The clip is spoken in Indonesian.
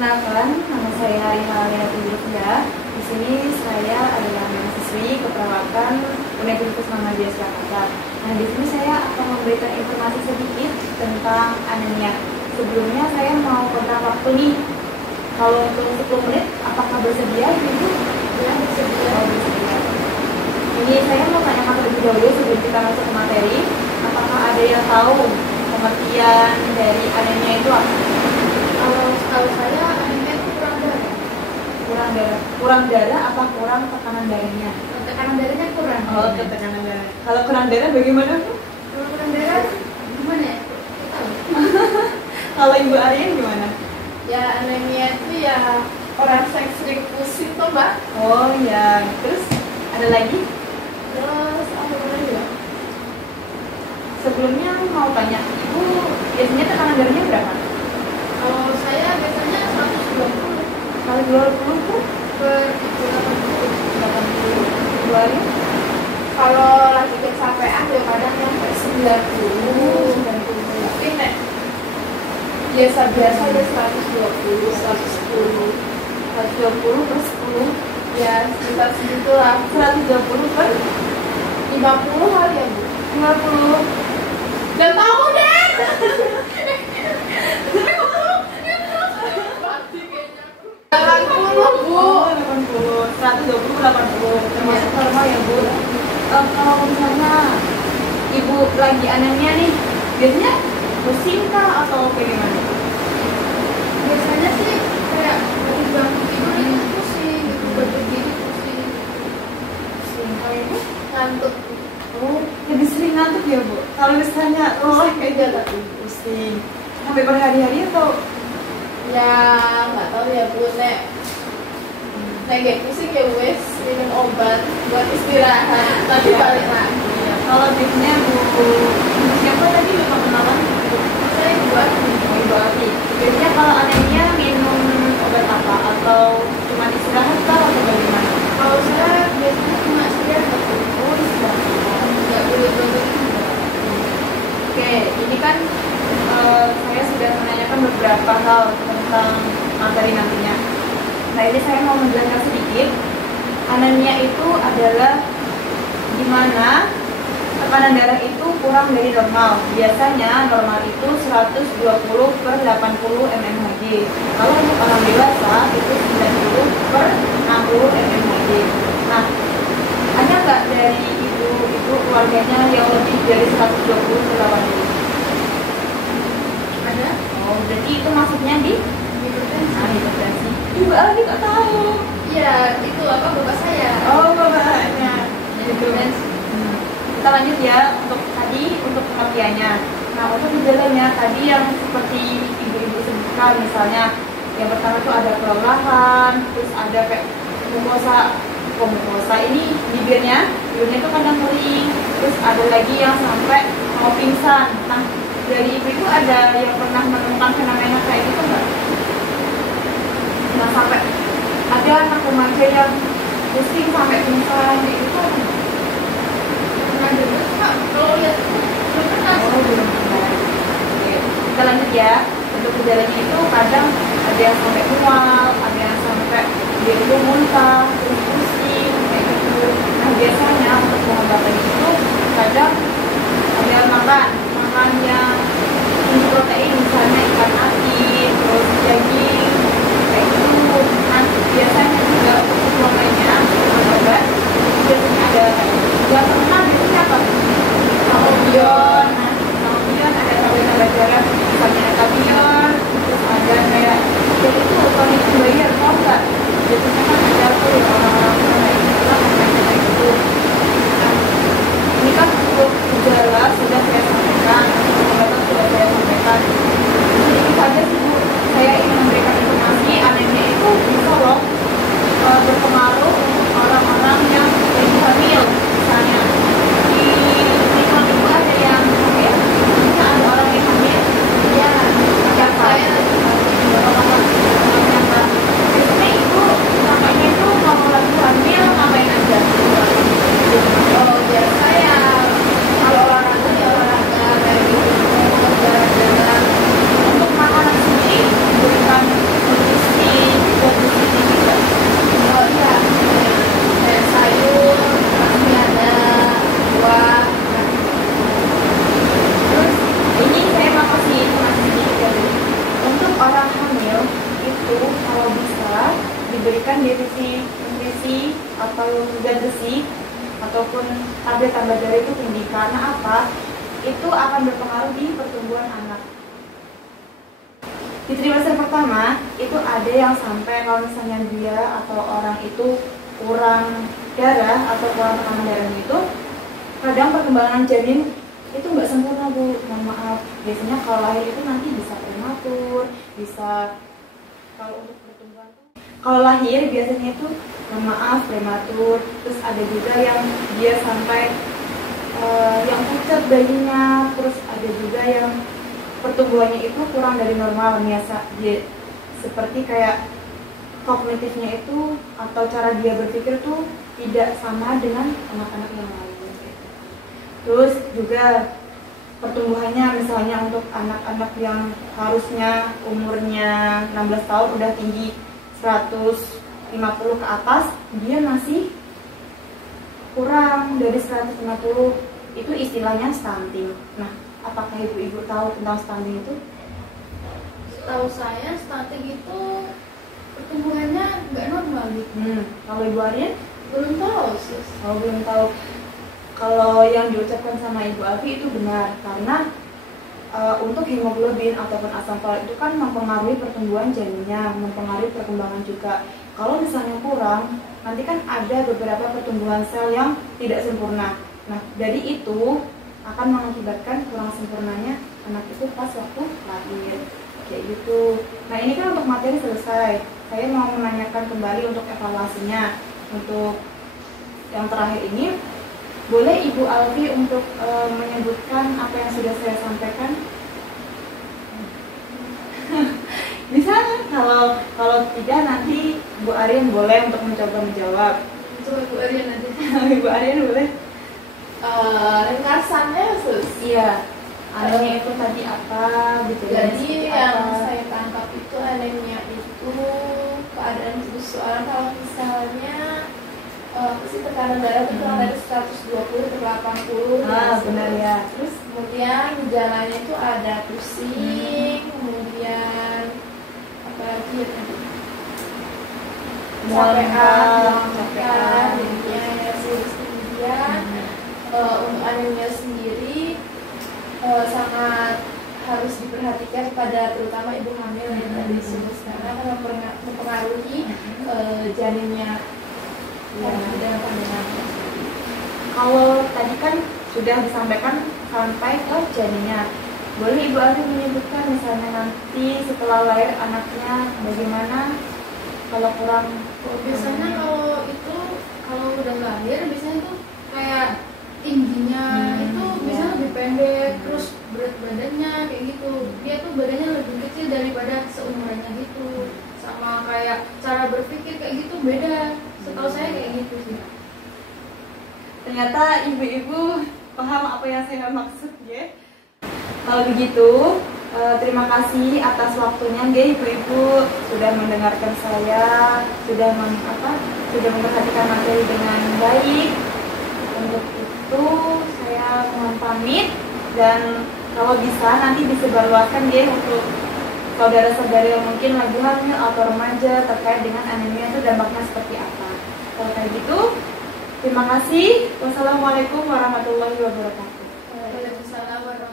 Perkenalkan, nama saya Rihalia Tudya. Di sini saya adalah mahasiswi keperawatan Universitas Muhammadiyah Surakarta. Nah, di sini saya akan memberikan informasi sedikit tentang anemia. Sebelumnya saya mau kontak waktu nih. Kalau untuk 10 menit, apakah bersedia, Ibu? Ya, bersedia. Oh, bersedia. Ini saya mau tanyakan terlebih dahulu sebelum kita masuk ke materi. Apakah ada yang tahu pengertian dari anemia itu apa? Kalau saya anemia itu kurang darah. Kurang darah apa kurang tekanan darahnya? Tekanan darahnya kurang. Oh, tekanan darah. Kalau kurang darah bagaimana, Bu? Kalau kurang darah gimana ya? Tahu. Kalau Ibu Aryan gimana? Ya anemia itu ya orang sering pusing tuh, Mbak. Oh ya, terus ada lagi? Terus apa lagi ya? Sebelumnya mau tanya, Ibu biasanya tekanan darahnya berapa? Kalau saya biasanya 120 Kali 20 Bu? per 80. 80. Ibu Aryan? Kalau lagi kecapean ya kadang sampai 90. Tapi nek biasa-biasa ya 120, 110. 120 per 10. Ya sekitar segitulah. 120 per 50 kali ya, Bu. 50. Dan tahu deh. Delapan puluh, Bu. Oh, 80. 120 80. Termasuk normal ya, Bu. Kalau misalnya Ibu lagi anemia nih, biasanya pusing kah atau bagaimana? Biasanya sih kayak lagi bangun tidur itu pusing, gitu berdiri pusing, Pusing. Kalau Ibu? ngantuk. Oh, lebih sering ngantuk ya, Bu? Kalau misalnya kayak gitu, pusing. Sampai berhari-hari atau? Ya nggak tahu ya, Bu. Nek kayak pusing ya wes minum obat buat istirahat, tapi balik lagi. Ya, kalau biasanya Bu siapa tadi lupa kenalan? Saya buat Ibu Afi. Biasanya kalau anemia minum obat apa? Atau cuma istirahat kah atau bagaimana? kalau saya biasanya cuma istirahat. Oh, istirahat. Nggak boleh bangun juga. Oke, ini kan saya sudah menanyakan beberapa hal tentang materi nantinya. Nah, ini saya mau menjelaskan sedikit. Anemia itu adalah di mana tekanan darah itu kurang dari normal. Biasanya normal itu 120 per 80 mmHg. Kalau untuk orang dewasa itu 90 per 60 mmHg. Nah, ada nggak dari ibu keluarganya yang lebih dari 120 per 80? Ada Oh, berarti itu maksudnya di hipertensi. hipertensi. Ibu Ali nggak tahu. Iya, itu apa bapak saya. Oh, bapaknya. Hipertensi. Kita lanjut ya untuk pengertiannya. Nah, untuk gejalanya tadi yang seperti ibu-ibu sebutkan, misalnya yang pertama itu ada kelelahan, terus ada kayak mukosa ini bibirnya itu kadang kering, terus ada lagi yang sampai mau pingsan. Nah, dari ibu itu ada yang pernah menemukan fenomena kayak gitu nggak? Nah, sampai ada anak remaja yang pusing sampai pingsan kayak gitu. Pernah dengar Kak? Kalau lihat belum pernah. Oh, belum pernah. Oke, kita lanjut ya. Untuk gejalanya itu kadang ada yang sampai mual, ada yang sampai dia itu muntah, terus pusing, kayak gitu. Nah, biasanya untuk pengobatan itu kadang ada yang makan yang tinggi protein, misalnya ikan asin, terus daging, kayak gitu. Nah, biasanya juga untuk lainnya obat biasanya ada yang terkenal biasanya apa? Taubion. Nah, taubion ada tablet darah, misalnya ada tabion, terus ada kayak jadi itu tonic bayar, mau nggak? Biasanya kan ada tuh ya orang-orang kayak gitu lah, kayak gitu. Nah, ini kan untuk gejala sudah saya sampaikan, pengobatan sudah saya sampaikan. Sedikit saja sih Bu, saya ingin memberikan informasi anemia itu bisa loh berpengaruh untuk orang-orang yang lagi hamil, misalnya di lingkungan ibu ada yang hamil, misalnya ada orang yang hamil, itu kalau bisa diberikan divisi nutrisi atau zat besi ataupun tablet tambah darah itu tinggi. Karena apa? Itu akan berpengaruh di pertumbuhan anak. Di trimester pertama itu ada yang sampai kalau misalnya dia atau orang itu kurang darah atau kurang tekanan darahnya itu, kadang perkembangan janin itu nggak sempurna Bu, mohon maaf. Biasanya kalau lahir itu nanti bisa prematur, bisa kalau untuk pertumbuhan kalau lahir biasanya itu mohon maaf prematur, terus ada juga yang dia sampai yang pucat bayinya, terus ada juga yang pertumbuhannya itu kurang dari normal, biasa dia seperti kayak kognitifnya itu atau cara dia berpikir tuh tidak sama dengan anak-anak yang lain. Terus juga pertumbuhannya misalnya untuk anak-anak yang harusnya umurnya 16 tahun udah tinggi 150 ke atas, dia masih kurang dari 150, itu istilahnya stunting. Nah, apakah ibu-ibu tahu tentang stunting itu? Setahu saya stunting itu pertumbuhannya nggak normal gitu. Kalau Ibu Aryan? Belum tahu sis. Kalau belum tahu. Kalau yang diucapkan sama Ibu Alfi itu benar, karena untuk hemoglobin ataupun asam folat itu kan mempengaruhi pertumbuhan janinnya, mempengaruhi perkembangan juga. Kalau misalnya kurang, nanti kan ada beberapa pertumbuhan sel yang tidak sempurna. Nah, dari itu akan mengakibatkan kurang sempurnanya anak itu pas waktu lahir, kayak gitu. Nah, ini kan untuk materi selesai. Saya mau menanyakan kembali untuk evaluasinya. Untuk yang terakhir ini, boleh Ibu Alfi untuk menyebutkan apa yang sudah saya sampaikan? Bisa? Kalau tidak nanti Bu Aryan boleh untuk mencoba menjawab. Coba Bu Aryan nanti. Ibu Aryan boleh? Ringkasannya sus. Iya. Anemia itu tadi apa? Jadi yang saya tangkap itu anemia itu keadaan seseorang kalau misalnya tekanan darah itu kurang dari 120 ke 80. Benar ya. Terus kemudian gejalanya itu ada pusing, kemudian apa lagi ya tadi? Capean, jadinya ya terus kemudian untuk anemia sendiri sangat harus diperhatikan pada terutama ibu hamil yang tadi disebut, karena akan mempengaruhi janinnya. Kalau tadi kan sudah disampaikan sampai ke janinnya, boleh Ibu Alfi menyebutkan misalnya nanti setelah lahir anaknya bagaimana kalau kurang? Biasanya kalau udah lahir biasanya tuh kayak tingginya itu biasanya lebih pendek, terus berat badannya kayak gitu, dia tuh badannya lebih kecil daripada seumurannya gitu, sama kayak cara berpikir kayak gitu beda. Setahu saya kayak gitu sih. Ternyata ibu-ibu paham apa yang saya maksud ya. Kalau begitu, terima kasih atas waktunya ibu-ibu sudah mendengarkan saya, sudah memperhatikan materi dengan baik. Untuk itu saya mohon pamit, dan kalau bisa nanti disebarluaskan untuk saudara-saudara yang mungkin lagi hamil atau remaja terkait dengan anemia itu dampaknya seperti apa. Kalau kayak gitu, terima kasih. Wassalamualaikum warahmatullahi wabarakatuh. Waalaikumsalam warahmatullahi wabarakatuh.